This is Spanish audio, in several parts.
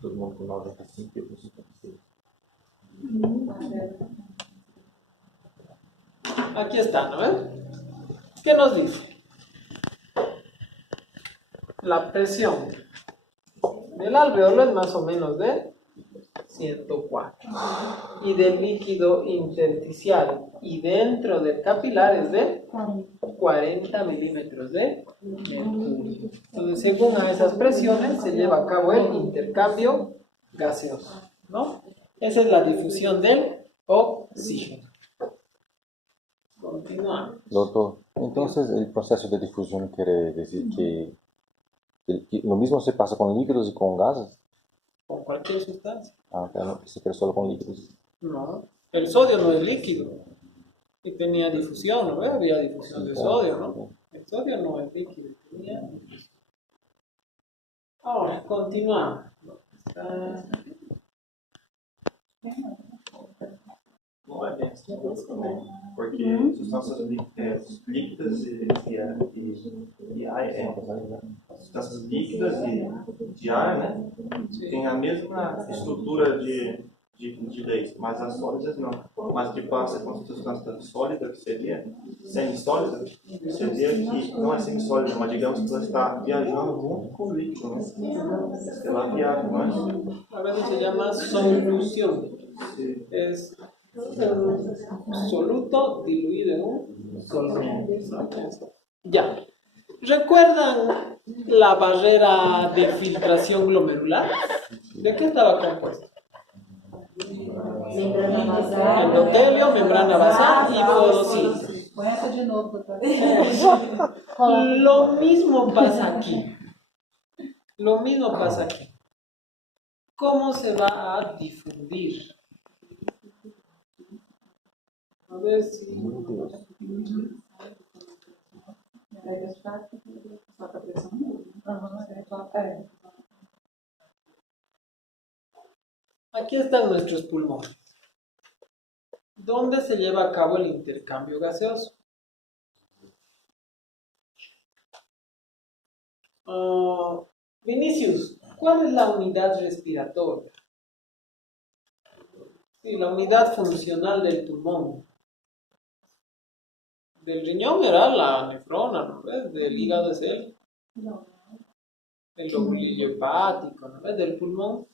Todo mundo com 95 e eu com 56. Aquí está, ¿no ves? ¿Qué nos dice? La presión del alveolo es más o menos de 104 y del líquido intersticial y dentro del capilar es de 40 milímetros de mercurio. Entonces, según a esas presiones se lleva a cabo el intercambio gaseoso, ¿no? Esa es la difusión del oxígeno. Continuamos. Doctor, entonces el proceso de difusión quiere decir que lo mismo se pasa con líquidos y con gases. Con cualquier sustancia. Ah, claro, se quiere solo con líquidos. No, el sodio no es líquido. Y tenía difusión, ¿no? Había difusión de sodio, ¿no? El sodio no es líquido, tenía difusión. Ahora, continuamos. Não é bem assim, porque substâncias líquidas e ar, substâncias líquidas de ar, né, tem a mesma estrutura de leite, mas as sólidas não. Mas o que passa com a substância sólida, que seria semissólida, seria que não é semissólida, mas digamos que ela está viajando junto com o líquido, né? Ela viaja, não é? A veces se llama solución. Es un soluto diluido en un solvente. Ya. ¿Recuerdan la barrera de filtración glomerular? ¿De qué estaba compuesta? Endotelio, membrana basal y porosílice. Lo mismo pasa aquí. Lo mismo pasa aquí. ¿Cómo se va a difundir? A ver si... Aquí están nuestros pulmones. ¿Dónde se lleva a cabo el intercambio gaseoso? Vinicius, ¿cuál es la unidad respiratoria? Sí, la unidad funcional del pulmón. Del riñón era la nefrona, ¿no ves? Del hígado es el lobulillo hepático, ¿no ves? Del pulmón.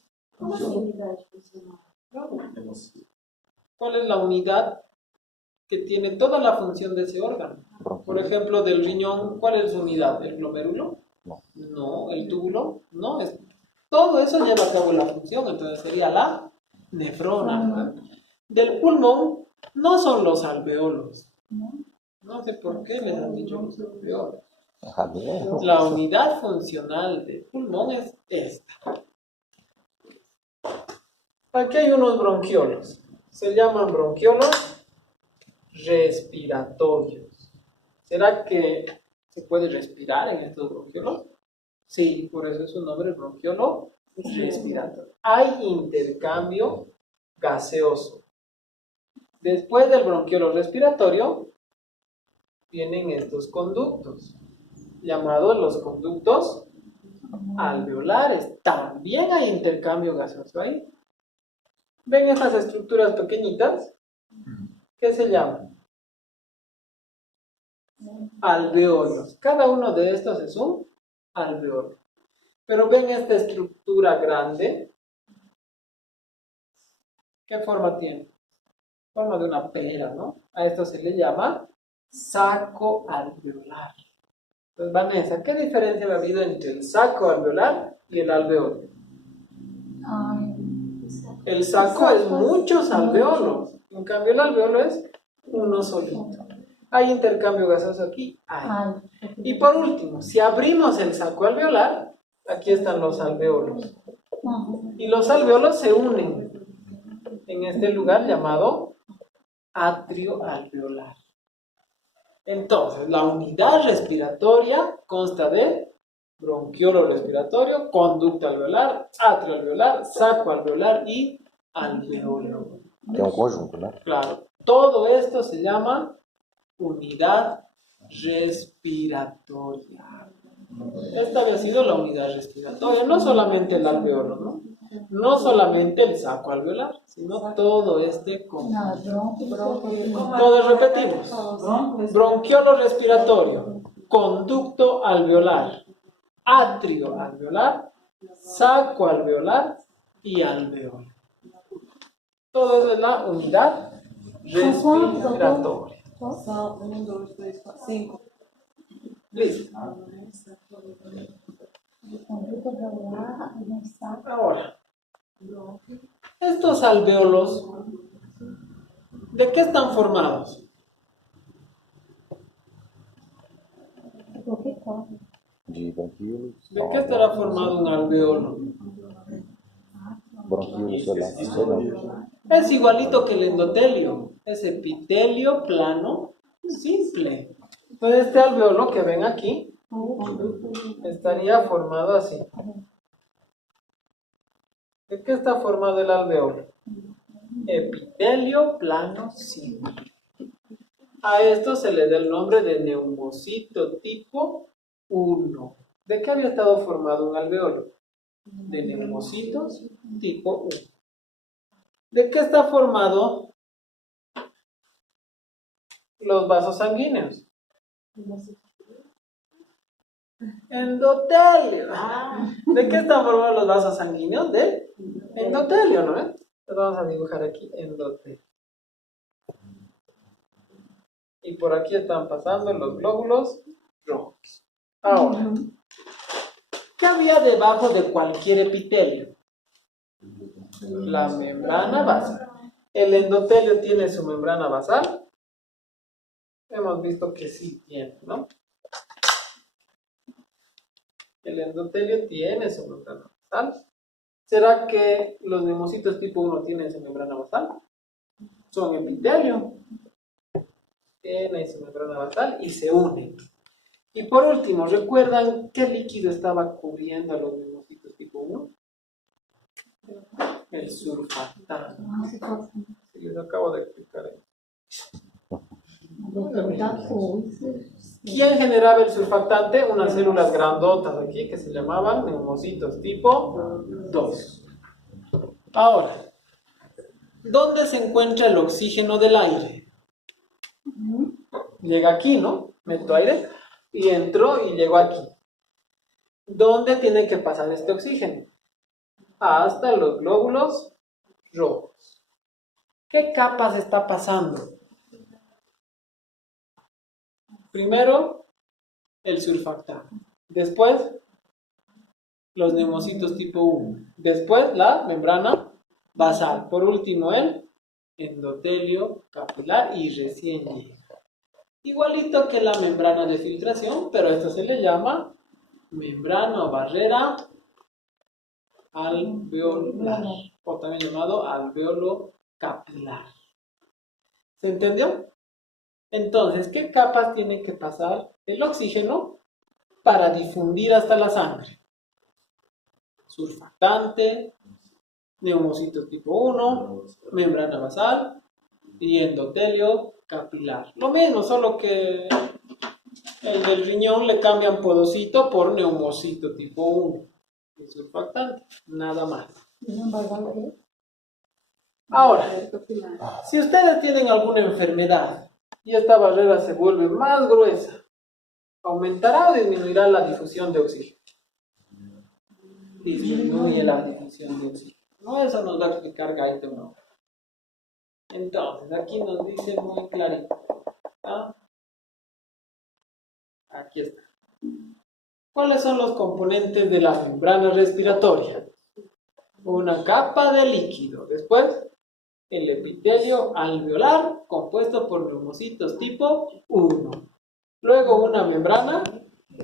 ¿Cuál es la unidad que tiene toda la función de ese órgano? Por ejemplo, del riñón, ¿cuál es su unidad? ¿El glomérulo? No. ¿El túbulo? No. Todo eso lleva a cabo la función, entonces sería la nefrona, ¿no? Del pulmón no son los alveolos. No sé por qué les han dicho los alveolos. La unidad funcional del pulmón es esta. Aquí hay unos bronquiolos. Se llaman bronquiolos respiratorios. ¿Será que se puede respirar en estos bronquiolos? Sí, por eso es su nombre, bronquiolo respiratorio. Hay intercambio gaseoso. Después del bronquiolo respiratorio vienen estos conductos, llamados los conductos alveolares. También hay intercambio gaseoso ahí. ¿Ven estas estructuras pequeñitas? ¿Qué se llaman? Alveolos. Cada uno de estos es un alveolo. Pero ven esta estructura grande. ¿Qué forma tiene? Forma de una pera, ¿no? A esto se le llama saco alveolar. Entonces, Vanessa, ¿qué diferencia ha habido entre el saco alveolar y el alveolo? El saco es muchos alveolos. En cambio, el alveolo es uno solito. ¿Hay intercambio gaseoso aquí? Hay. Y por último, si abrimos el saco alveolar, aquí están los alveolos. Y los alveolos se unen en este lugar llamado atrioalveolar. Entonces, la unidad respiratoria consta de bronquiolo respiratorio, conducto alveolar, atrioalveolar, saco alveolar y alveolo. Que é um conjunto, né? Claro, todo esto se llama unidad respiratoria. Esta había sido la unidad respiratoria, no solamente el alveolo, ¿no? No solamente el saco alveolar, sino todo este conjunto. Todos repetimos. Bronquiolo respiratorio, conducto alveolar, atrio alveolar, saco alveolar y alveolo. Todo eso es la unidad respiratoria. São 1, 2, 3, 4, 5. Listo. Ahora, estos alveolos, ¿de qué están formados? De bronquíolos. ¿De qué estará formado un alveolo? Bronquíolos solares. Es igualito que el endotelio, es epitelio plano simple. Entonces este alveolo que ven aquí estaría formado así. ¿De qué está formado el alveolo? Epitelio plano simple. A esto se le da el nombre de neumocito tipo 1. ¿De qué había estado formado un alveolo? De neumocitos tipo 1. ¿De qué está formado los vasos sanguíneos? Endotelio. ¿De qué están formados los vasos sanguíneos? De endotelio, ¿no? Entonces vamos a dibujar aquí endotelio. Y por aquí están pasando los glóbulos rojos. Ahora, ¿qué había debajo de cualquier epitelio? La membrana basal. ¿El endotelio tiene su membrana basal? Hemos visto que sí tiene, ¿no? El endotelio tiene su membrana basal. ¿Será que los neumocitos tipo 1 tienen su membrana basal? Son epitelio. Tienen su membrana basal y se unen. Y por último, ¿recuerdan qué líquido estaba cubriendo a los neumocitos tipo 1? El surfactante. Sí, les acabo de explicar ahí. ¿Quién generaba el surfactante? Unas células grandotas aquí que se llamaban neumocitos tipo 2. Ahora, ¿dónde se encuentra el oxígeno del aire? Llega aquí, ¿no? Meto aire y entró y llegó aquí. ¿Dónde tiene que pasar este oxígeno? Hasta los glóbulos rojos. ¿Qué capas está pasando? Primero, el surfactante. Después, los neumocitos tipo 1. Después, la membrana basal. Por último, el endotelio capilar y recién llega. Igualito que la membrana de filtración, pero esto se le llama membrana o barrera alveolar, o también llamado alveolo capilar. ¿Se entendió? Entonces, ¿qué capas tiene que pasar el oxígeno para difundir hasta la sangre? Surfactante, neumocitos tipo 1, membrana basal y endotelio capilar. Lo mismo, solo que el del riñón le cambian podocito por neumocito tipo 1. Y surfactante, nada más. Ahora, si ustedes tienen alguna enfermedad y esta barrera se vuelve más gruesa, ¿aumentará o disminuirá la difusión de oxígeno? Disminuye la difusión de oxígeno. No, eso nos va a explicar Gaito, ¿no? Entonces, aquí nos dice muy clarito. ¿Ah? Aquí está. ¿Cuáles son los componentes de la membrana respiratoria? Una capa de líquido. Después, el epitelio alveolar compuesto por neumocitos tipo 1. Luego una membrana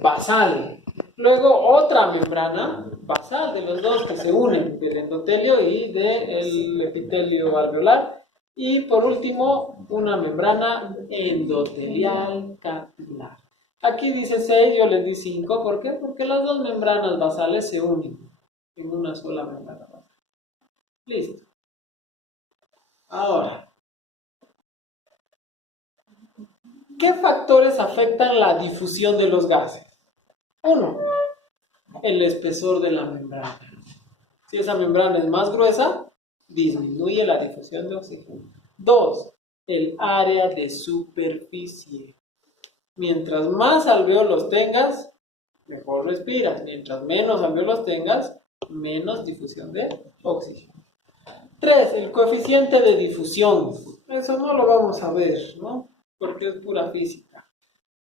basal. Luego otra membrana basal de los dos que se unen, del endotelio y del epitelio alveolar. Y por último, una membrana endotelial capilar. Aquí dice 6, yo le di 5. ¿Por qué? Porque las dos membranas basales se unen en una sola membrana basal. Listo. Ahora, ¿qué factores afectan la difusión de los gases? 1. El espesor de la membrana. Si esa membrana es más gruesa, disminuye la difusión de oxígeno. 2. El área de superficie. Mientras más alvéolos tengas, mejor respiras. Mientras menos alvéolos tengas, menos difusión de oxígeno. 3. El coeficiente de difusión. Eso no lo vamos a ver, ¿no? Porque es pura física.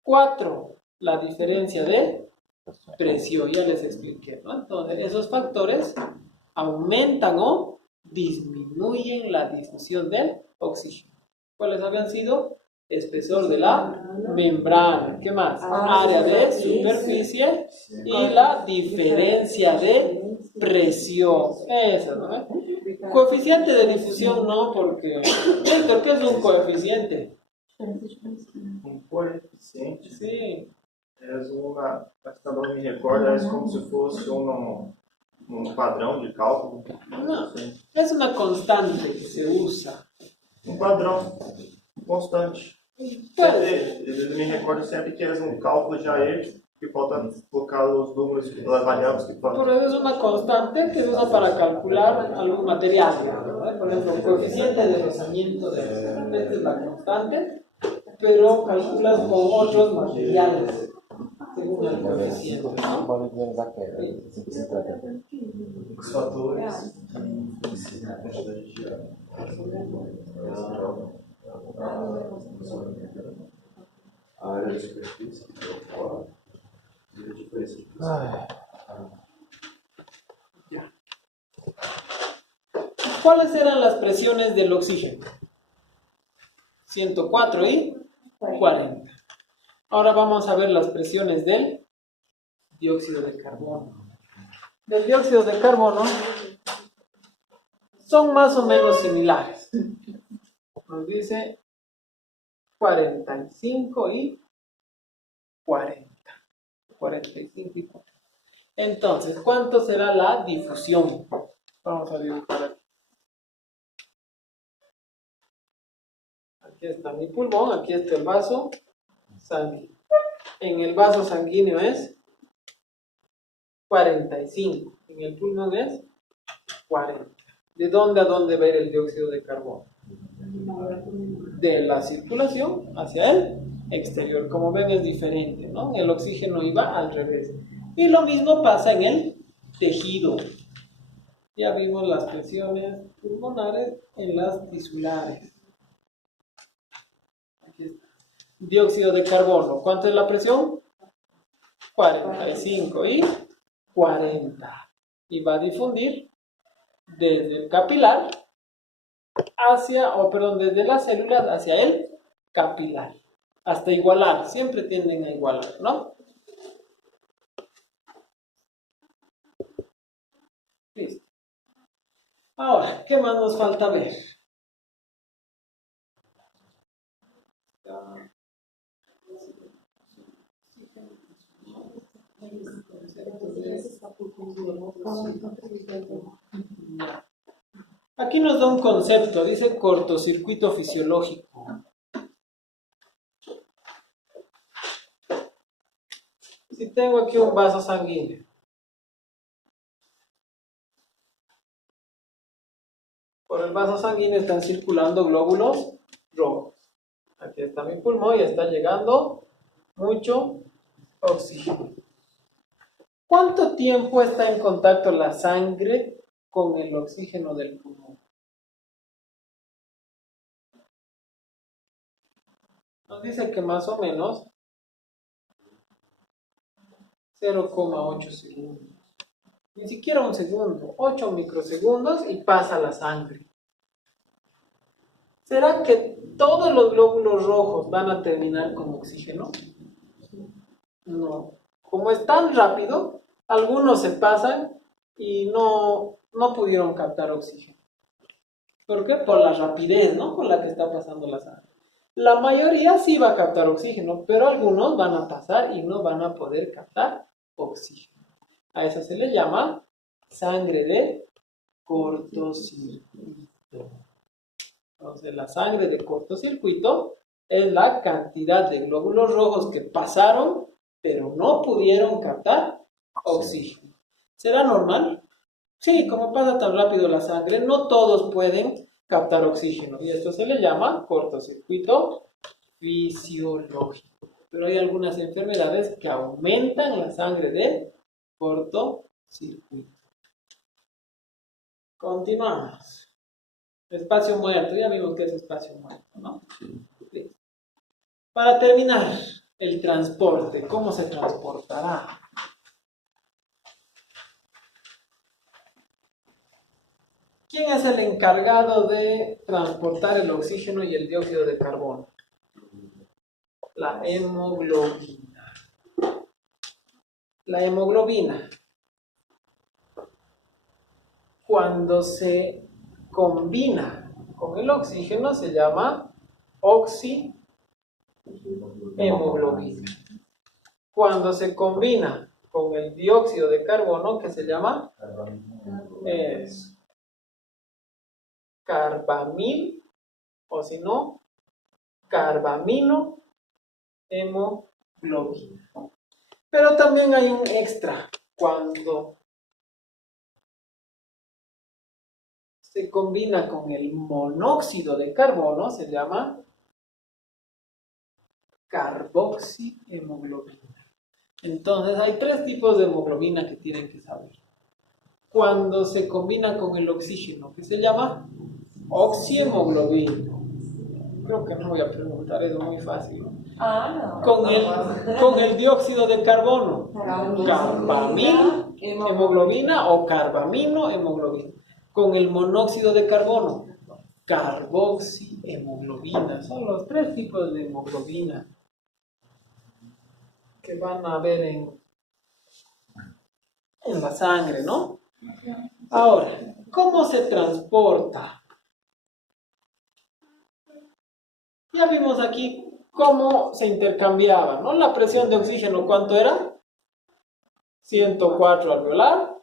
4. La diferencia de presión. Ya les expliqué, ¿no? Entonces, esos factores aumentan o disminuyen la difusión del oxígeno. ¿Cuáles habían sido? Espesor de la membrana. ¿Qué más? Área de superficie y la diferencia de presión. Eso, ¿no? Coeficiente de difusión no, porque... Héctor, ¿qué es un coeficiente? Um coeficiente Sí. é uma, hasta donde me recordo, é como se fosse padrão de cálculo. No, es una constante que se usa. Padrão constante. Sempre, me recordo sempre que é cálculo já que falta colocar os números, as variáveis que faltam. Pero es una constante que se usa para calcular algún material, ¿no? Por ejemplo, el coeficiente de rozamiento de esta es la constante, pero calculas con otros materiales según el coeficiente, ¿no? Os fatores. A área de superfície, a diferença de Ya. ¿Cuáles eran las presiones del oxígeno? 104 y 40. Ahora vamos a ver las presiones del dióxido de carbono. Del dióxido de carbono son más o menos similares. Nos dice 45 y 40. 45 y 40. Entonces, ¿cuánto será la difusión? Vamos a dibujar aquí. Aquí está mi pulmón, aquí está el vaso sanguíneo. En el vaso sanguíneo es 45. En el pulmón es 40. ¿De dónde a dónde va el dióxido de carbono? De la circulación hacia el exterior. Como ven es diferente, ¿no? El oxígeno iba al revés. Y lo mismo pasa en el tejido. Ya vimos las presiones pulmonares en las tisulares. Aquí está. Dióxido de carbono. ¿Cuánto es la presión? 45 y 40. Y va a difundir desde el capilar desde las células hacia el capilar. Hasta igualar. Siempre tienden a igualar, ¿no? Listo. Ahora, ¿qué más nos falta ver? Aquí nos da un concepto, dice cortocircuito fisiológico. Si tengo aquí un vaso sanguíneo, por el vaso sanguíneo están circulando glóbulos rojos. Aquí está mi pulmón y está llegando mucho oxígeno. ¿Cuánto tiempo está en contacto la sangre con el oxígeno del pulmón? Nos dice que más o menos 0,8 segundos. Ni siquiera un segundo, 8 microsegundos y pasa la sangre. ¿Será que todos los glóbulos rojos van a terminar con oxígeno? No. Como es tan rápido, algunos se pasan y no pudieron captar oxígeno. ¿Por qué? Por la rapidez, ¿no?, con la que está pasando la sangre. La mayoría sí va a captar oxígeno, pero algunos van a pasar y no van a poder captar oxígeno. A eso se le llama sangre de cortocircuito. Entonces, la sangre de cortocircuito es la cantidad de glóbulos rojos que pasaron, pero no pudieron captar oxígeno. ¿Será normal? Sí, como pasa tan rápido la sangre, no todos pueden captar oxígeno. Y esto se le llama cortocircuito fisiológico. Pero hay algunas enfermedades que aumentan la sangre de cortocircuito. Continuamos. Espacio muerto, ya vimos que es espacio muerto, ¿no? Sí. Para terminar, el transporte, ¿cómo se transportará? ¿Quién es el encargado de transportar el oxígeno y el dióxido de carbono? La hemoglobina. La hemoglobina, cuando se combina con el oxígeno, se llama oxihemoglobina. Cuando se combina con el dióxido de carbono, ¿qué se llama? Es carbamil, o si no, carbamino hemoglobina. Pero también hay un extra. Cuando se combina con el monóxido de carbono, se llama carboxihemoglobina. Entonces, hay tres tipos de hemoglobina que tienen que saber. Cuando se combina con el oxígeno, ¿qué se llama? Oxihemoglobina. Creo que no voy a preguntar, es muy fácil. No. Con el dióxido de carbono, carbamil hemoglobina o carbamino hemoglobina. Con el monóxido de carbono, carboxihemoglobina. Son los tres tipos de hemoglobina que van a haber en la sangre, ¿no? Ahora, ¿cómo se transporta? Ya vimos aquí cómo se intercambiaba, ¿no? La presión de oxígeno, ¿cuánto era? 104 alveolar,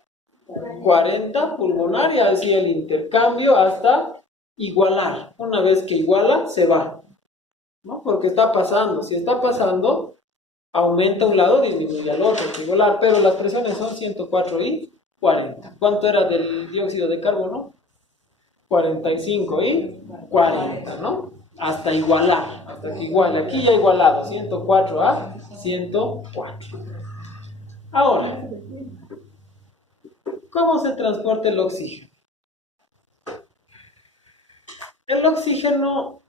40 pulmonar, y así el intercambio hasta igualar. Una vez que iguala, se va, ¿no? Porque está pasando. Si está pasando, aumenta un lado, disminuye al otro, igualar, pero las presiones son 104 y 40. ¿Cuánto era del dióxido de carbono? 45 y 40, ¿no? Hasta igualar, hasta que iguale. Aquí ya igualado, 104 a 104. Ahora, ¿cómo se transporta el oxígeno? El oxígeno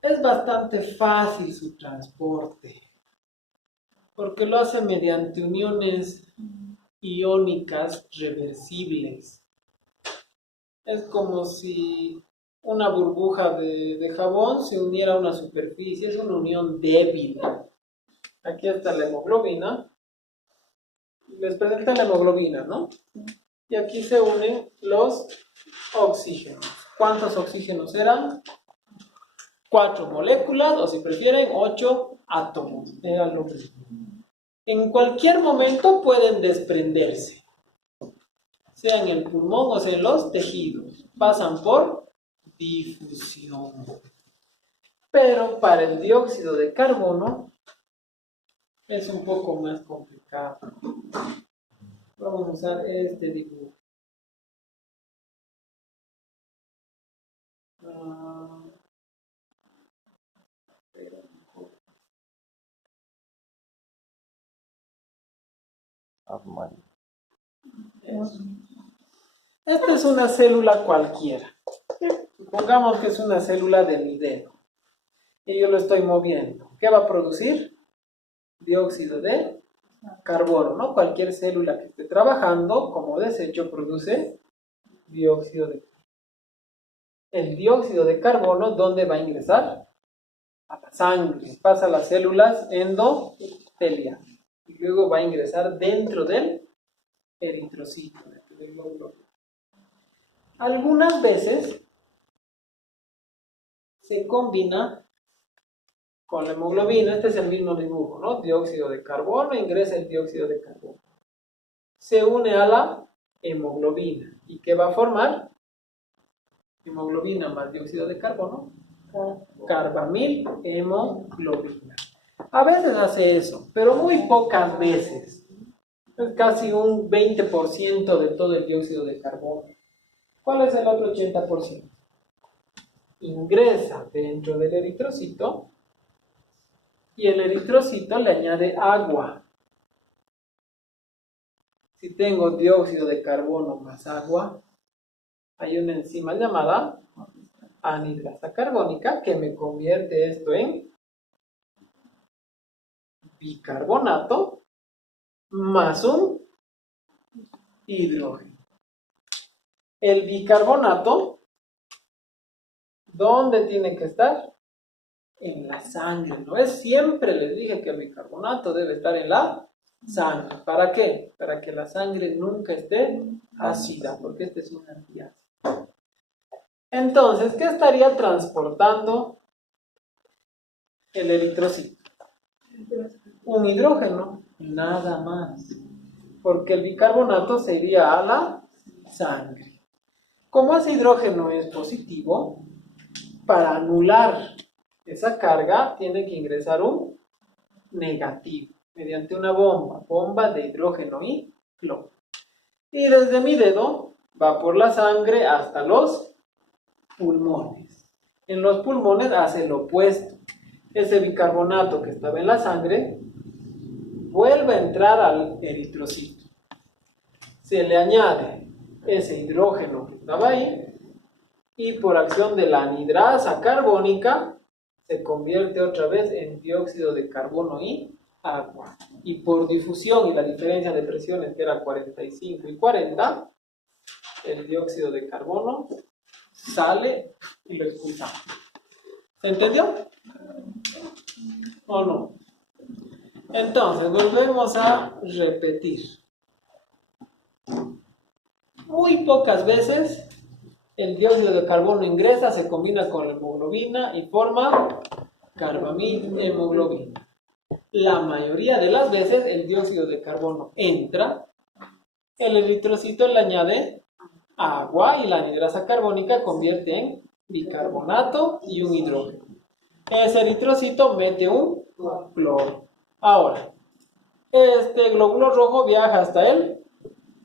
es bastante fácil su transporte, porque lo hace mediante uniones iónicas reversibles. Es como si una burbuja de jabón se uniera a una superficie, es una unión débil. Aquí está la hemoglobina. Les presenté la hemoglobina, ¿no? Y aquí se unen los oxígenos. ¿Cuántos oxígenos eran? 4 moléculas, o si prefieren, 8 átomos. Era lo mismo. En cualquier momento pueden desprenderse, sea en el pulmón o sea en los tejidos. Pasan por difusión. Pero para el dióxido de carbono es un poco más complicado. Vamos a usar este dibujo. Esta es una célula cualquiera. Supongamos que es una célula de mi dedo. Y yo lo estoy moviendo. ¿Qué va a producir? Dióxido de carbono, ¿no? Cualquier célula que esté trabajando como desecho produce dióxido de carbono. El dióxido de carbono, ¿dónde va a ingresar? A la sangre. Pasa a las células endoteliales. Y luego va a ingresar dentro del eritrocito, dentro del glóbulo. Algunas veces se combina con la hemoglobina. Este es el mismo dibujo, ¿no? Dióxido de carbono, ingresa el dióxido de carbono. Se une a la hemoglobina. ¿Y qué va a formar? Hemoglobina más dióxido de carbono. Carbamil hemoglobina. A veces hace eso, pero muy pocas veces. Es casi un 20% de todo el dióxido de carbono. ¿Cuál es el otro 80%? Ingresa dentro del eritrocito y el eritrocito le añade agua. Si tengo dióxido de carbono más agua, hay una enzima llamada anhidrasa carbónica que me convierte esto en bicarbonato más un hidrógeno. El bicarbonato, ¿dónde tiene que estar? En la sangre, ¿no es? Siempre les dije que el bicarbonato debe estar en la sangre. ¿Para qué? Para que la sangre nunca esté ácida, porque este es un antiácido. Entonces, ¿qué estaría transportando el eritrocito? Un hidrógeno, nada más. Porque el bicarbonato se iría a la sangre. Como ese hidrógeno es positivo, para anular esa carga tiene que ingresar un negativo mediante una bomba de hidrógeno y cloro. Y desde mi dedo va por la sangre hasta los pulmones. En los pulmones hace lo opuesto. Ese bicarbonato que estaba en la sangre vuelve a entrar al eritrocito. Se le añade ese hidrógeno que estaba ahí y por acción de la anhidrasa carbónica se convierte otra vez en dióxido de carbono y agua. Y por difusión y la diferencia de presiones que era 45 y 40, el dióxido de carbono sale y lo expulsamos. ¿Se entendió? ¿O no? Entonces, volvemos a repetir. Muy pocas veces el dióxido de carbono ingresa, se combina con la hemoglobina y forma carbamil hemoglobina. La mayoría de las veces el dióxido de carbono entra, el eritrocito le añade agua y la anhidrasa carbónica convierte en bicarbonato y un hidrógeno. Ese eritrocito mete un cloro. Ahora, este glóbulo rojo viaja hasta el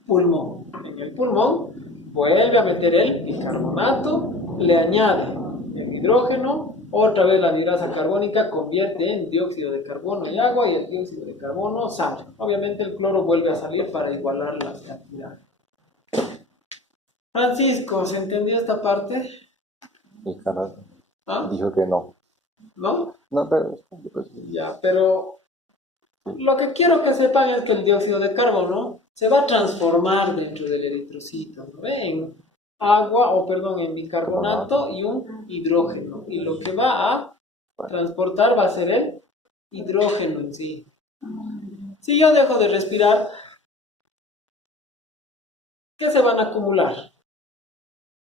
pulmón. En el pulmón vuelve a meter el bicarbonato, le añade el hidrógeno, otra vez la anhidrasa carbónica convierte en dióxido de carbono y agua y el dióxido de carbono sale. Obviamente el cloro vuelve a salir para igualar las cantidades. Francisco, ¿se entendió esta parte? El canal ¿Ah? dijo que no. ¿No? No, pero... Ya, pero lo que quiero que sepan es que el dióxido de carbono se va a transformar dentro del eritrocito, ¿no? En agua, en bicarbonato y un hidrógeno. Y lo que va a transportar va a ser el hidrógeno en sí. Si yo dejo de respirar, ¿qué se van a acumular?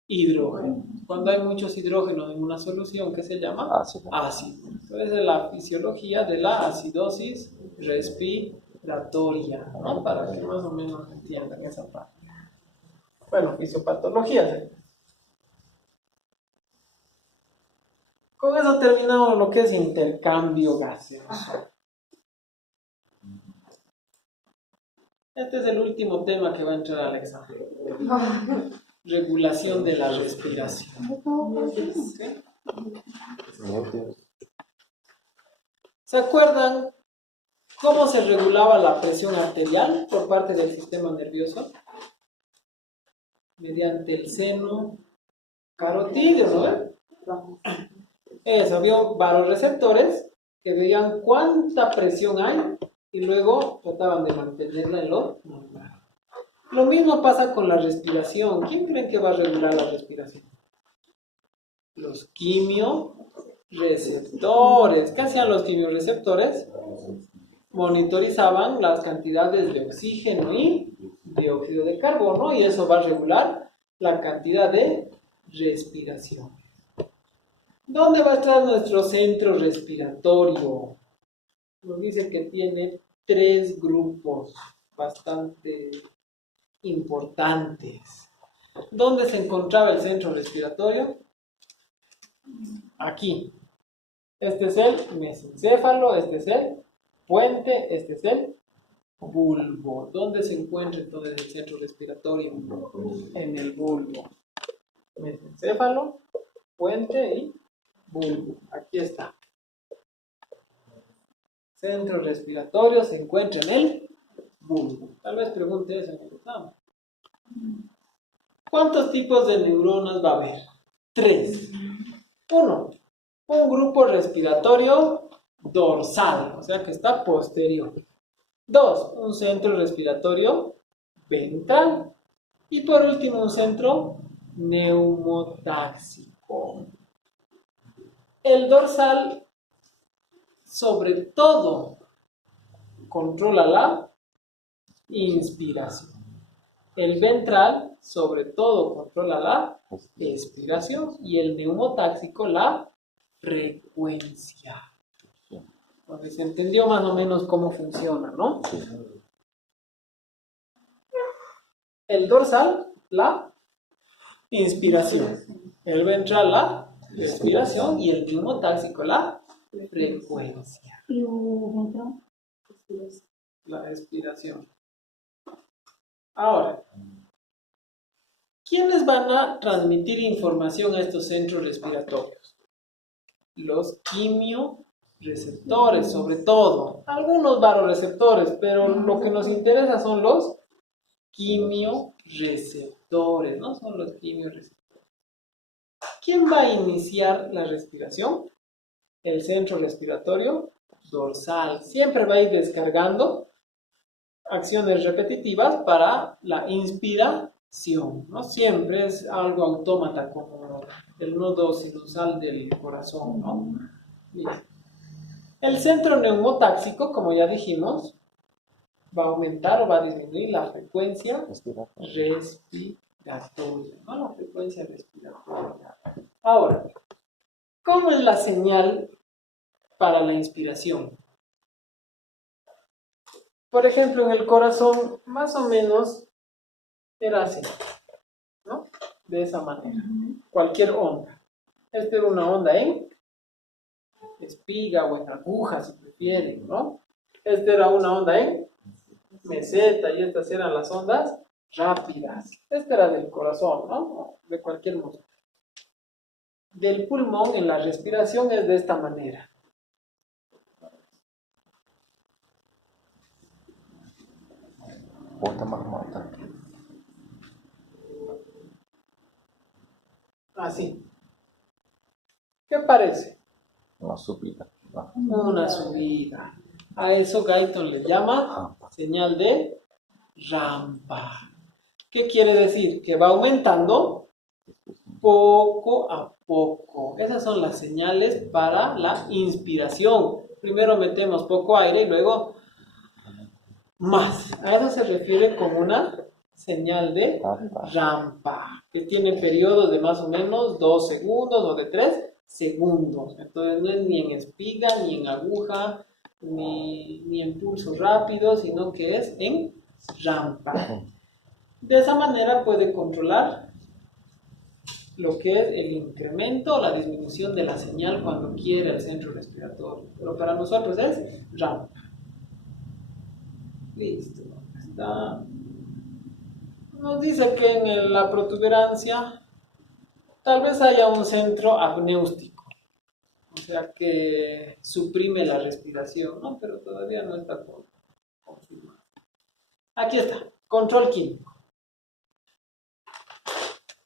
Hidrógeno. Cuando hay muchos hidrógenos en una solución, ¿qué se llama? Ácido. Ácido. Entonces es la fisiología de la acidosis respiratoria, ¿no? Para que más o menos entiendan esa parte. Bueno, fisiopatología. Con eso terminamos lo que es intercambio gaseoso. Este es el último tema que va a entrar al examen. Regulación de la respiración. ¿Sí? ¿Se acuerdan cómo se regulaba la presión arterial por parte del sistema nervioso? Mediante el seno carotídeo, ¿no? Eso, había varoreceptores que veían cuánta presión hay y luego trataban de mantenerla en lo normal. Lo mismo pasa con la respiración. ¿Quién creen que va a regular la respiración? Los quimioreceptores. ¿Qué hacían los quimioreceptores? Monitorizaban las cantidades de oxígeno y dióxido de carbono y eso va a regular la cantidad de respiración. ¿Dónde va a estar nuestro centro respiratorio? Nos dice que tiene 3 grupos bastante importantes. ¿Dónde se encontraba el centro respiratorio? Aquí. Este es el mesencéfalo, este es el puente, este es el bulbo. ¿Dónde se encuentra entonces el centro respiratorio? En el bulbo. Mesencéfalo, puente y bulbo. Aquí está. Centro respiratorio se encuentra en el bulbo. Tal vez pregunte eso en el examen. ¿Cuántos tipos de neuronas va a haber? 3. 1. Un grupo respiratorio dorsal, o sea que está posterior. 2. Un centro respiratorio ventral. Y por último, un centro neumotáxico. El dorsal, sobre todo, controla la inspiración. El ventral, sobre todo, controla la expiración. Y el neumotáxico, la frecuencia. Entonces, se entendió más o menos cómo funciona, ¿no? El dorsal, la inspiración. El ventral, la expiración. Y el neumotáxico, la frecuencia. ¿Y un ventral? La expiración. Ahora, ¿quiénes van a transmitir información a estos centros respiratorios? Los quimioreceptores, sobre todo. Algunos varoreceptores, pero lo que nos interesa son los quimioreceptores, no son los quimioreceptores. ¿Quién va a iniciar la respiración? El centro respiratorio dorsal. Siempre va a ir descargando acciones repetitivas para la inspiración, ¿no? Siempre es algo autómata, como el nodo sinusal del corazón, ¿no? Bien. El centro neumotáxico, como ya dijimos, va a aumentar o va a disminuir la frecuencia respiratoria, ¿no? La frecuencia respiratoria. Ahora, ¿cómo es la señal para la inspiración? Por ejemplo, en el corazón, más o menos, era así, ¿no? De esa manera. Cualquier onda. Esta era una onda en espiga o en aguja, si prefieren, ¿no? Esta era una onda en meseta y estas eran las ondas rápidas. Esta era del corazón, ¿no? De cualquier modo. Del pulmón en la respiración es de esta manera. Así. ¿Qué parece? Una subida. Una subida. A eso Guyton le llama señal de rampa. ¿Qué quiere decir? Que va aumentando poco a poco. Esas son las señales para la inspiración. Primero metemos poco aire y luego más. A eso se refiere como una señal de rampa, que tiene periodos de más o menos 2 segundos o de 3 segundos. Entonces no es ni en espiga, ni en aguja, ni en pulso rápido, sino que es en rampa. De esa manera puede controlar lo que es el incremento o la disminución de la señal cuando quiere el centro respiratorio. Pero para nosotros es rampa. Listo. Está. Nos dice que en la protuberancia tal vez haya un centro apnéustico, o sea que suprime la respiración, ¿no? Pero todavía no está confirmado. Aquí está, control químico.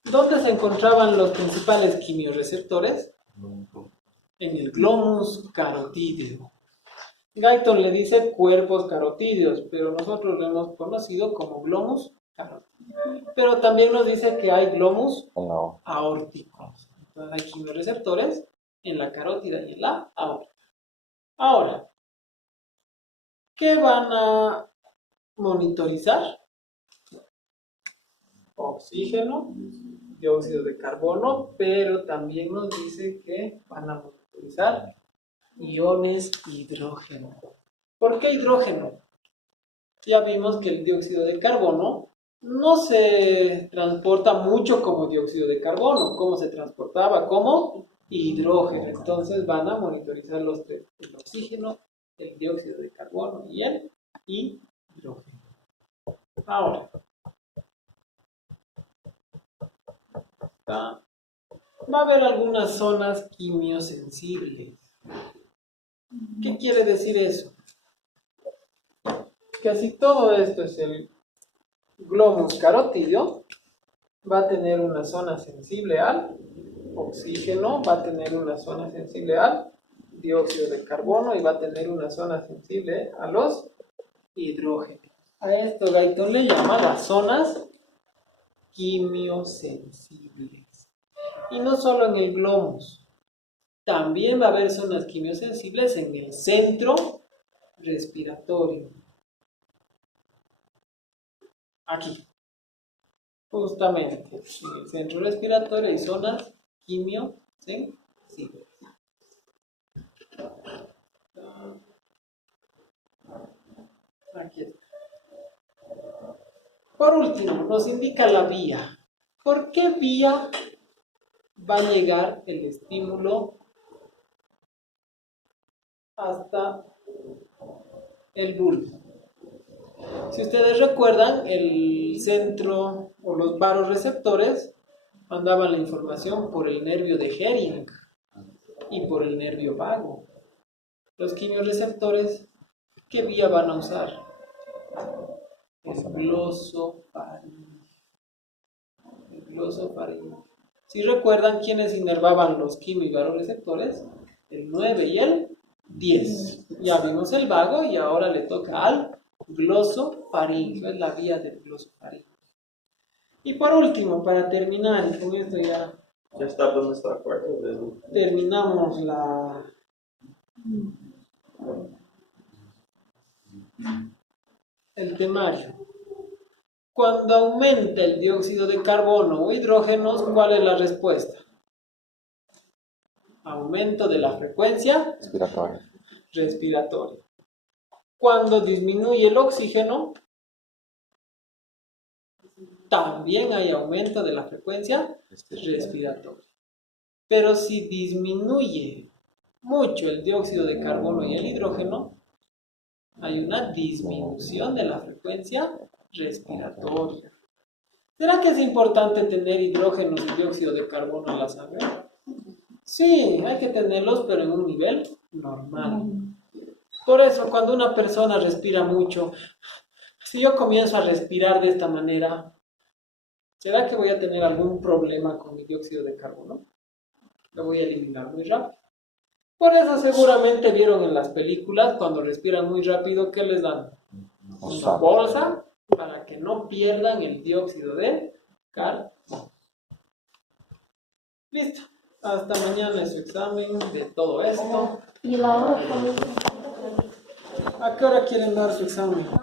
¿Dónde se encontraban los principales quimioreceptores? En el glomus carotídeo. Guyton le dice cuerpos carotídeos, pero nosotros lo hemos conocido como glomus carotídeo. Pero también nos dice que hay glomus aórticos. Entonces hay quimioreceptores en la carótida y en la aórtica. Ahora, ¿qué van a monitorizar? Oxígeno, dióxido de carbono, pero también nos dice que van a monitorizar iones hidrógeno. ¿Por qué hidrógeno? Ya vimos que el dióxido de carbono no se transporta mucho como dióxido de carbono. ¿Cómo se transportaba? Como hidrógeno. Entonces van a monitorizar los tres: el oxígeno, el dióxido de carbono y el hidrógeno. Ahora, va a haber algunas zonas quimiosensibles. ¿Qué quiere decir eso? Casi todo esto es el glomus carotídeo. Va a tener una zona sensible al oxígeno, va a tener una zona sensible al dióxido de carbono y va a tener una zona sensible a los hidrógenos. A esto Guyton le llama las zonas quimiosensibles. Y no solo en el glomus, también va a haber zonas quimiosensibles en el centro respiratorio. Aquí, justamente, en el centro respiratorio hay zonas quimiosensibles. Aquí está. Por último, nos indica la vía. ¿Por qué vía va a llegar el estímulo hasta el bulbo? Si ustedes recuerdan, el centro o los varoreceptores mandaban la información por el nervio de Hering y por el nervio vago. Los quimioreceptores, ¿qué vía van a usar? El glosofaringeo. El glosofaringeo. Si recuerdan, ¿quiénes inervaban los quimioreceptores? El 9 y el 10. Ya vimos el vago y ahora le toca al glosofaringeo, es la vía del glosofaringeo. Y por último, para terminar, y con esto ya está donde está cuarto. terminamos el temario. Cuando aumenta el dióxido de carbono o hidrógenos, ¿cuál es la respuesta? Aumento de la frecuencia respiratoria. Cuando disminuye el oxígeno, también hay aumento de la frecuencia respiratoria. Pero si disminuye mucho el dióxido de carbono y el hidrógeno, hay una disminución de la frecuencia respiratoria. ¿Será que es importante tener hidrógenos y dióxido de carbono en la sangre? Sí, hay que tenerlos, pero en un nivel normal. Por eso, cuando una persona respira mucho, si yo comienzo a respirar de esta manera, ¿será que voy a tener algún problema con mi dióxido de carbono? Lo voy a eliminar muy rápido. Por eso seguramente vieron en las películas, cuando respiran muy rápido, ¿qué les dan? Una bolsa para que no pierdan el dióxido de carbono. Listo. Hasta mañana es su examen de todo esto. ¿Y la hora? ¿A qué hora quieren dar su examen?